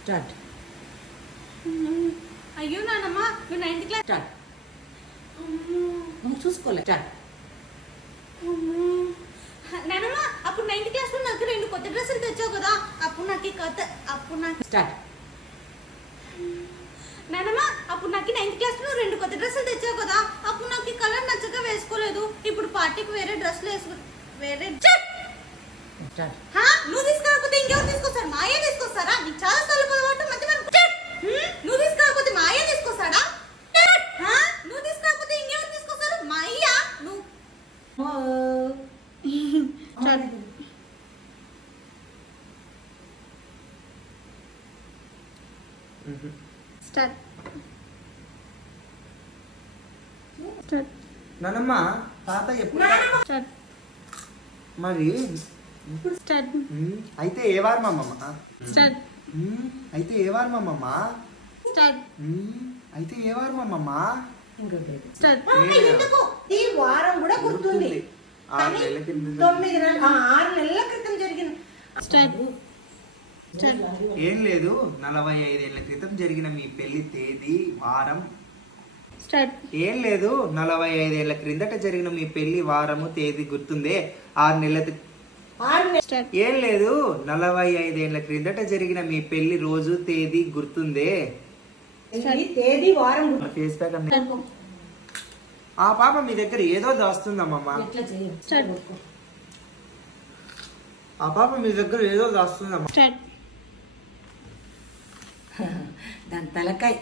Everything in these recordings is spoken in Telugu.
స్టార్ట్. అయ్యో నానమ్మ నువ్వు 9th క్లాస్ స్టార్ట్. నువ్వు చూసుకోలే. స్టార్ట్. నానమ్మ అప్పుడు 9th క్లాస్ లో నాకు 2 కొత్త డ్రెస్సులు తెచ్చావు కదా, అప్పుడు నాకు స్టార్ట్. నానమ్మ అప్పుడు నాకు 9th క్లాస్ లో 2 కొత్త డ్రెస్సులు తెచ్చావు కదా, అప్పుడు నాకు ఈ కలర్ నచ్చక వేసుకోలేదు. ఇప్పుడు పార్టీకి వేరే డ్రెస్సులు వేరే నువ్వు తీసుకురాకపోతే ఇంకెవరు తీసుకొస్తారు? మాయే తీసుకొస్తారా? నీకు చాలా సార్లు పొరపాటు మధ్య నువ్వు తీసుకురాకపోతే మాయే తీసుకొస్తాడా? నువ్వు తీసుకురాకపోతే ఇంకెవరు తీసుకొస్తారు? మా అయ్య నువ్వు నానమ్మ తాత ఎప్పుడు మరి అయితే ఏ వారం అమ్మమ్మ? అయితే ఏ వారం అమ్మమ్మ? అయితే ఏ వారం అమ్మమ్మ? ఈ వారం కూడా గుర్తుంది. 6 నెలల క్రితం జరిగిన ఏం లేదు, 45 ఏళ్ల క్రితం జరిగిన మీ పెళ్లి తేదీ వారం. ఏం లేదు, 45 ఏళ్ల క్రిందట జరిగిన మీ పెళ్లి వారము తేదీ గుర్తుందే? 6 నెలల ఏం లేదు, 45 ఏళ్ల క్రిందట జరిగిన మీ పెళ్లి రోజు తేదీ గుర్తుందే? తేదీ వారం. ఆ పాప మీ దగ్గర ఏదో దాస్తుందమ్మమ్మ. ఆ పాప మీ దగ్గర ఏదో దాస్తుందమ్మా. దాని తలకాయ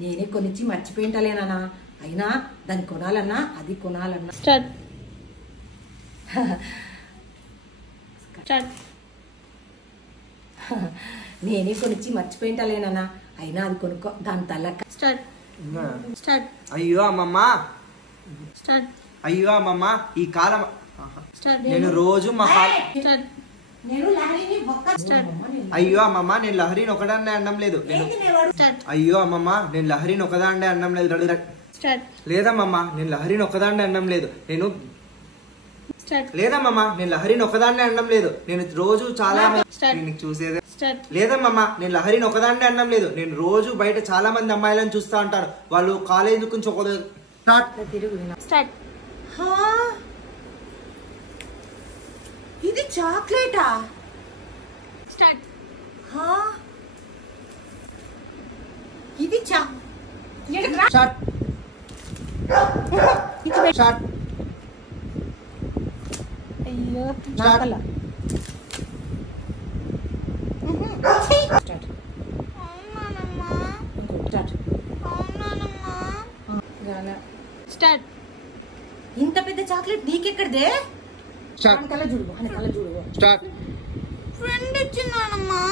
నేనే కొనిచ్చి మర్చిపోయింటలేనా, అయినా దాన్ని కొనాలన్నా అది కొనాలన్నా నేనే కొనిచ్చి మర్చిపోయింటలేనా, అయినా అది కొనుక్కో. దాని తలకాయ అయ్యో అమ్మమ్మ, అయ్యో అమ్మమ్మ, ఈ కాలం నేను రోజు అయ్యో అమ్మమ్మ, నేను లహరిని ఒకదాన్నే అనడం లేదు. అయ్యో అమ్మమ్మ, నేను లహరిని ఒకదాన్నే అనడం లేదు. లేదమ్మమ్మ, నేను లహరిని ఒకదాన్నే అనడం లేదు. లేదమ్మమ్మ, నేను లహరిని ఒకదాన్నే అనడం లేదు. నేను రోజు చాలా మంది చూసేదే. లేదమ్మమ్మ, నేను లహరిని ఒకదాన్నే అనడం లేదు. నేను రోజు బయట చాలా మంది అమ్మాయిలను చూస్తా ఉంటారు. వాళ్ళు కాలేజ్ నుంచి ఒక ఇది చాక్లెటా? ఇది అయ్యో ఇంత పెద్ద చాక్లెట్ నీకెక్కడిదే? ఫ్రెండ్ ఇచ్చిందానమ్మా.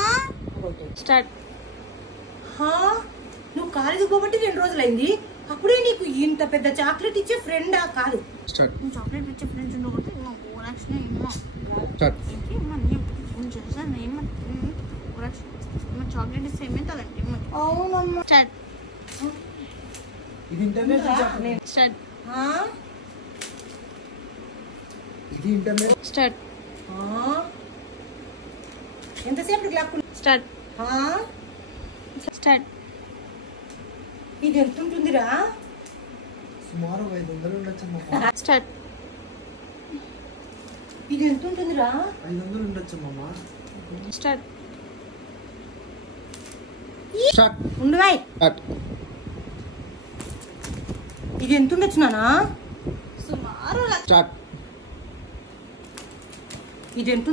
నువ్వు కాలేజీకి పోబట్టి 2 రోజులైంది, అప్పుడే నీకు ఇంత పెద్ద చాక్లెట్ ఇచ్చే ఫ్రెండా? కాదు, చాక్లెట్ ఇచ్చే ఫ్రెండ్స్ ఉండకూడదు. చాక్లెట్ ఇస్తే ఏమవుతుందండి? అవునమ్మా. ఎంతసేపు ఇది ఎంత ఉంటుందిరా? సుమారు 500 ఉండొచ్చమ్మా. ఇది ఎంత ఉంటుందిరా? 500 ఉండొచ్చమ్మా. ఉండవాయి. ఇది ఎంత ఉండొచ్చు నానా? సుమారు ఇది ఎంత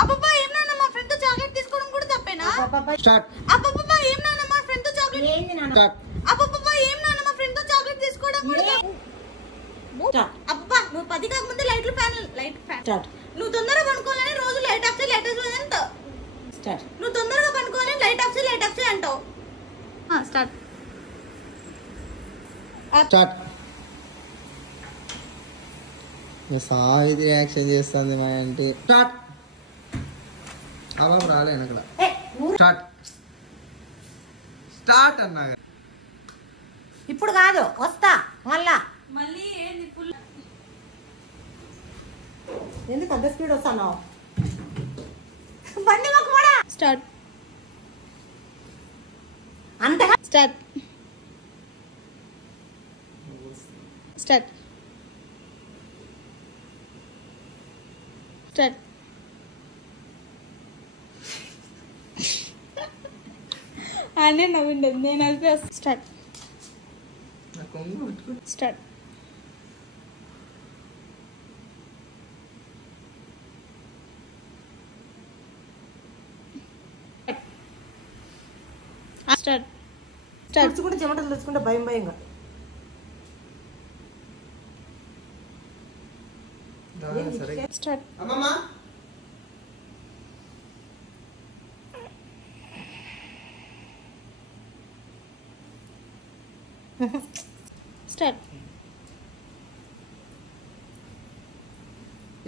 అబ్బబ్బా ఏం నాన్న మా ఫ్రెండ్ తో చాక్లెట్ తీసుకోవడం కూడా తప్పేనా? అబ్బబ్బా ఏం నాన్న మా ఫ్రెండ్ తో చాక్లెట్ అబ్బబ్బా ఏం నాన్న మా ఫ్రెండ్ తో చాక్లెట్ తీసుకోవడం కూడా అబ్బబ్బా నువ్వు 10 కాకముందే లైట్ ఫ్యాన్ నువ్వు తొందరగా పనుకోవాలని రోజు లైట్ ఆఫ్ చేయి అంటావు. నువ్వు తొందరగా పనుకోవాలని లైట్ ఆఫ్ చేయి అంటావు. సాహితి రియాక్షన్ చేస్తుంది మా అంటే అలా రాలేను అక్కడ. స్టార్ట్ అన్నా. ఇప్పుడు కాదు, వస్తా మళ్ళా. మళ్ళీ ఏంది ఫుల్ ఎందుకు అంత స్పీడ్ వస్తాను? బండి మాకు కూడా స్టార్ట్ అంతగా స్టార్ట్ స్టార్ట్ స్టార్ట్ అనే నవ్వుండదు నేను అయితే స్టార్ట్ స్టార్ట్ స్టార్ట్ స్టార్ట్ కూడా చెమటలు తెచ్చుకుంటే భయం భయంగా. స్టార్ట్ అమ్మమ్మ స్టార్ట్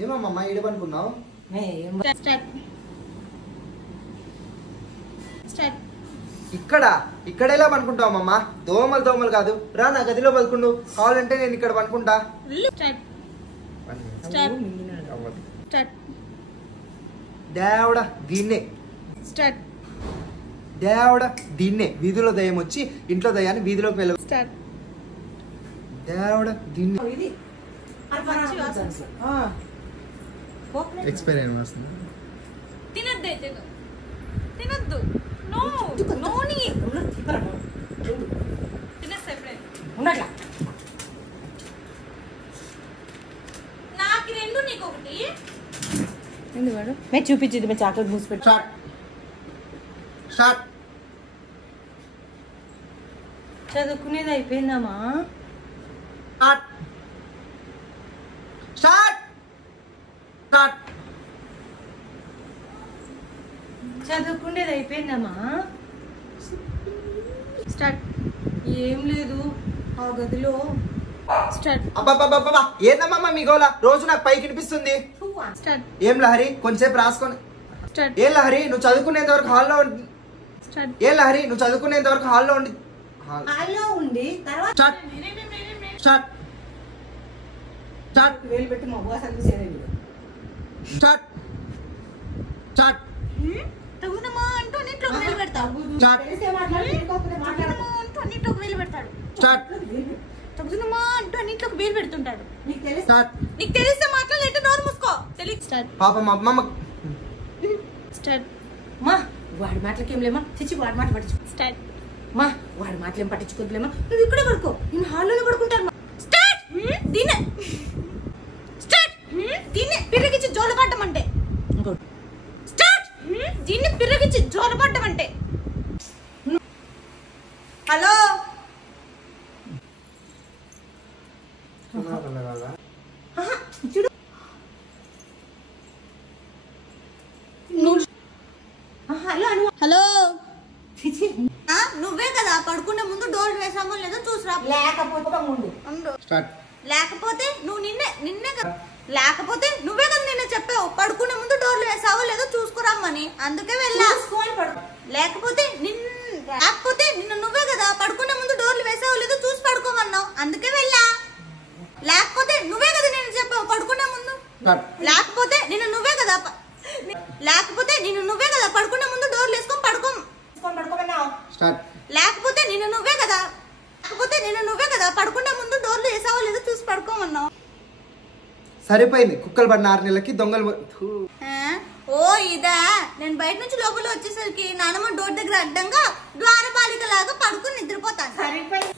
ఏమమ్మమ్మ ఈడపనుకున్నావు? స్టార్ట్ స్టార్ట్ ఇక్కడ ఎలా పనుకుంటావు అమ్మమ్మ? దోమలు కాదు, రా నా గదిలో పడుకుండు. కావాలంటే నేను ఇక్కడ పనుకుంటా. స్టార్ట్ స్టార్ట్ స్టార్ట్ దేవుడా దీన్నే స్టార్ట్ దేవుడా దీన్నే వీధిలో దయ్యం వచ్చి ఇంట్లో దయ్యాన్ని వీధిలోకి వెళ్ళ. స్టార్ట్ దేవుడా దీన్నే ఇది ఎక్స్పీరియన్స్ వస్తుంది. తినద్దు అయితే తినద్దు. నో నోని తినేస్తా ఎప్పుడైనా. ఉండట్లా నాకు రెండు నీకు ఒకటి. ఎందుకు మేము చూపించింది మేము చాక్లెట్ మూసి పెట్టి స్టార్ట్ స్టార్ట్ చదువుకునేది అయిపోయిందమ్మా. స్టార్ట్ స్టార్ట్ స్టార్ట్ చదువుకునేది అయిపోయిందమ్మా. స్టార్ట్ ఏం లేదు ఆ గదిలో స్టార్ట్ అబ్బా ఏందమ్మా మీ గోల? రోజు నాకు పైకి వినిపిస్తుంది. స్టార్ట్ ఏం లహరి కొంచెంసేపు రాసుకొని. స్టార్ట్ ఏం లహరి నువ్వు చదువుకునేంత వరకు హాల్లో ఉండి. స్టార్ట్ ఏం లహరి నువ్వు చదువుకునేంత వరకు హాల్లో ఉండి. హాల్లో ఉండి తర్వాత స్టార్ట్ స్టార్ట్ స్టార్ట్ వేలు పెట్టి మా బాస్ అనిపించేది. స్టార్ట్ స్టార్ట్ తగుదమా అంటూ అన్నింటిలోకి వేలు పెడతాడు. స్టార్ట్ తగుదమా అంటూ అన్నింటిలోకి వేలు పెడతాడు. స్టార్ట్ తగుదమా అంటూ అన్నింటిలోకి వేలు పెడుతుంటాడు. నీకు తెలుసు స్టార్ట్ నీకు తెలిస్తే మాట్లాడలేంటే నోరు మూసుకో. తెలియదు. స్టార్ట్ పాపం అమ్మమ్మ స్టార్ట్ మా వాడి మాటలకి ఏం లేమా చిచ్చి వాడి మాట పట్టించుకో. స్టార్ట్ మా వాడి మాటలు ఏం పట్టించుకోలేమా. నువ్వు ఇక్కడే పడుకో నేను హాల్లోనే పడుకుంటాను. స్టార్ట్ దీనే స్టార్ట్ దీనే పిర్రగిచ్చి జోలపడ్డం అంటే. ఇంకోటి స్టార్ట్ దీన్ని పిర్రగిచ్చి జోలపడ్డం అంటే. హలో చూడు హలో అను హలో చిచ్చి నువ్వే కదా పడుకునే ముందు డోర్ వేసామో లేదో చూసిరా. లేకపోతే ముందు స్టార్ట్ లేకపోతే నువ్వు నిన్నే కదా లేకపోతే నువ్వే కదా నిన్న చెప్పావు పడుకునే ముందు డోర్లు వేసావో లేదో చూసుకురమ్మని. అందుకే వెళ్ళా. పడుకో. లేకపోతే నిన్న నువ్వే కదా పడుకునే ముందు డోర్లు వేసావో లేదో చూసి పడుకోమన్నావు. అందుకే వెళ్ళా. లేకపోతే నువ్వే కదా నేను చెప్పావు పడుకునే ముందు. లేకపోతే నిన్న నువ్వే కదా పడుకునే ముందు డోర్లు వేసుకొని పడుకోమన్నావు. స్టార్ట్ లేకపోతే నిన్న నువ్వే కదా పడుకునే ముందు డోర్లు వేసావో లేదో చూసి పడుకోమన్నావు. సరిపోయింది. కుక్కలు పడిన 6 నెలలకి దొంగలు ఓ ఇదా నేను బయట నుంచి లోపల వచ్చేసరికి నానమ్మ డోర్ దగ్గర అడ్డంగా ద్వారపాలిక లాగా పడుకుని నిద్రపోతాను. సరిపోయింది.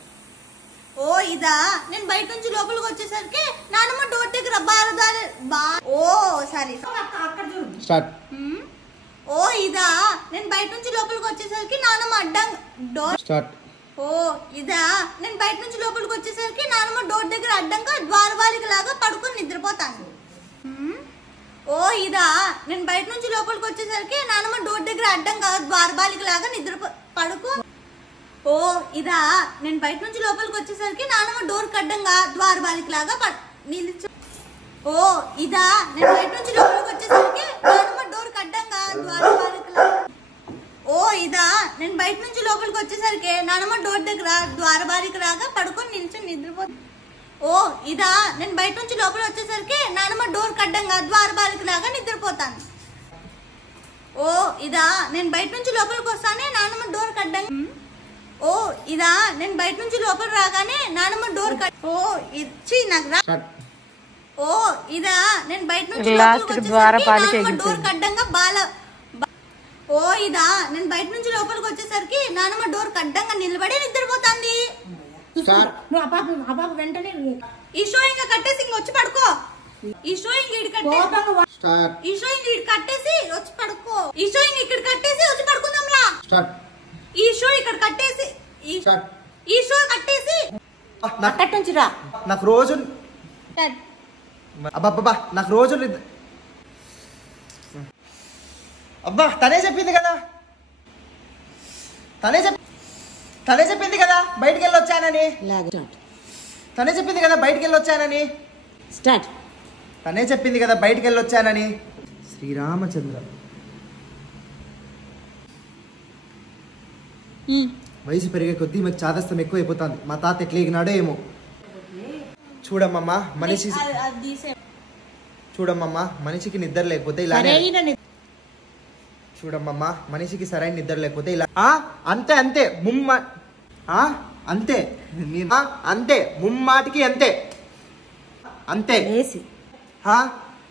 ఓ ఇదా నేను బయట నుంచి లోపలికి వచ్చేసరికి నానమ్మ డోర్ దగ్గర అక్కడ చూడు. స్టార్ట్ ఓ ఇదా నేను బయట నుంచి లోపలికి వచ్చేసరికి నానమ్మ అడ్డంగా డోర్ స్టార్ట్ ఓ ఇదా నేను బయట నుంచి లోపలికి వచ్చేసరికి నానమ్మ డోర్ దగ్గర అడ్డంగా ద్వారపాలిక లాగా పడుకుని నిద్రపోతాను. ఓ ఇదా నేను బయట నుంచి లోపలికి వచ్చేసరికి నానమ్మ డోర్ దగ్గర అడ్డంగా ద్వారపాలిక లాగా పడుకో. ఓ ఇదా నేను బయట నుంచి లోపలికి వచ్చేసరికి నానమ్మ డోర్ కడ్డంగా ద్వారపాలిక లాగా నిలిచు. ఓ ఇదా నేను బయట నుంచి లోపలికి వచ్చేసరికి నానమ్మ డోర్ కడ్డంగా ద్వారపాలిక లాగా. ఓ ఇదా నేను బయట నుంచి లోపలికి వచ్చేసరికి నానమ్మ డోర్ దగ్గర ద్వారపాలిక లాగా పడుకొని నిల్చొని నిద్రపోతా. ఓ ఇదా, నేను బయట నుంచి లోపల వచ్చేసరికి నానమ్మ డోర్ కడ్డంగా ద్వారబాలిక లాగా నిద్రపోతాను. ఓ ఇదా, నేను బయట నుంచి లోపలికి వస్తానే నానమ్మ డోర్ కడ్డంగా. ఓ ఇదా, నేను బయట నుంచి లోపల రాగానే నానమ్మ డోర్ ఓ ఇచ్చి నాకు రా. ఓ ఇదా, నేను బయట నుంచి డోర్ కడ్డంగా ఓ ఇదా, నేను బయట నుంచి లోపలికి వచ్చేసరికి నానమ్మ డోర్ కడ్డంగా నిలబడి నిద్రపోతాంది. నువ్వు ఆ పాప వెంటనే ఈ షో ఇంకా కట్టేసి ఇంక వచ్చి పడుకో. ఈ షో ఇంక ఈ షో ఇంక కట్టేసి వచ్చి పడుకో. ఈ షో ఇంక ఇక్కడ కట్టేసి వచ్చి పడుకుందాంలా. ఈ షో ఇక్కడ కట్టేసి ఈ షో కట్టేసి నుంచి రా. నాకు రోజు అబ్బా నాకు రోజు అబ్బా తనే చెప్పింది కదా బయటికి వెళ్ళి వచ్చానని. తనే చెప్పింది కదా బయటికి వెళ్ళి వచ్చానని. తనే చెప్పింది కదా బయటికి వెళ్ళి వచ్చానని. శ్రీరామచంద్ర వయసు పెరిగే కొద్దీ మాకు చాదస్తం ఎక్కువ అయిపోతుంది. మా తాత ఎట్లా ఎగినాడో ఏమో. చూడమ్మా మనిషికి నిద్ర లేకపోతే ఇలా. చూడమ్మా మనిషికి సరైన నిద్ర లేకపోతే ఇలా. అంతే అంతే అంతే అంతే ముమ్మాటికి అంతే అంతే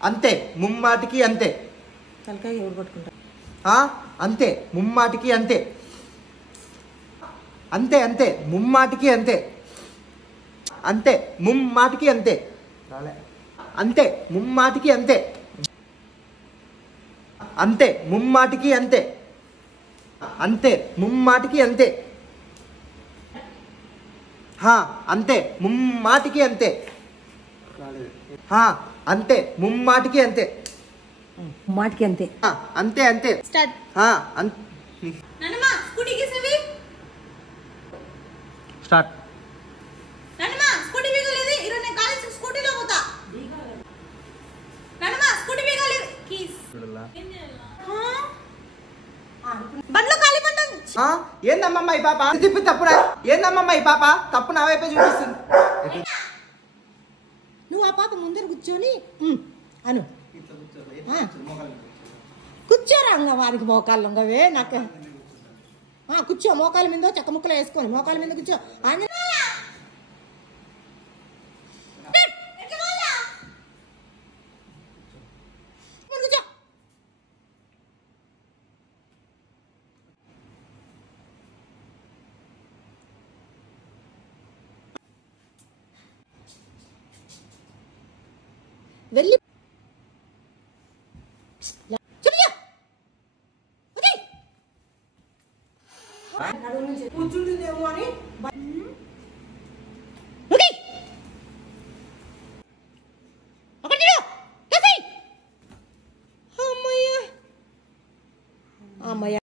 అంతే ముమ్మాటికి అంతే అంతే ముమ్మాటికి అంతే అంతే అంతే ముమ్మాటికి అంతే అంతే ముమ్మాటికి అంతే అంతే ముమ్మాటికి అంతే అంతే ముమ్మాటికి అంతే అంతే ముమ్మాటికి అంతే అంతే ముమ్మాటికి అంతే అంతే ముమ్మాటికి అంతే మాటికి అంతే అంతే అంతే స్టార్ట్. ఏందమ్మా ఈ పాప తిప్పి తప్పునా? ఏందమ్మా ఈ పాప తప్పు నా వైపే చూపిస్తుంది. నువ్వు ఆ పాప ముందర కూర్చొని అను కూర్చోరా వారికి మోకాళ్ళు ఉండవే నాకు. కూర్చో మోకాల మీద చెక్క ముక్కలు వేసుకొని మోకాల మీద కూర్చో. వెళ్ళి కూర్చుంటుందేమో అని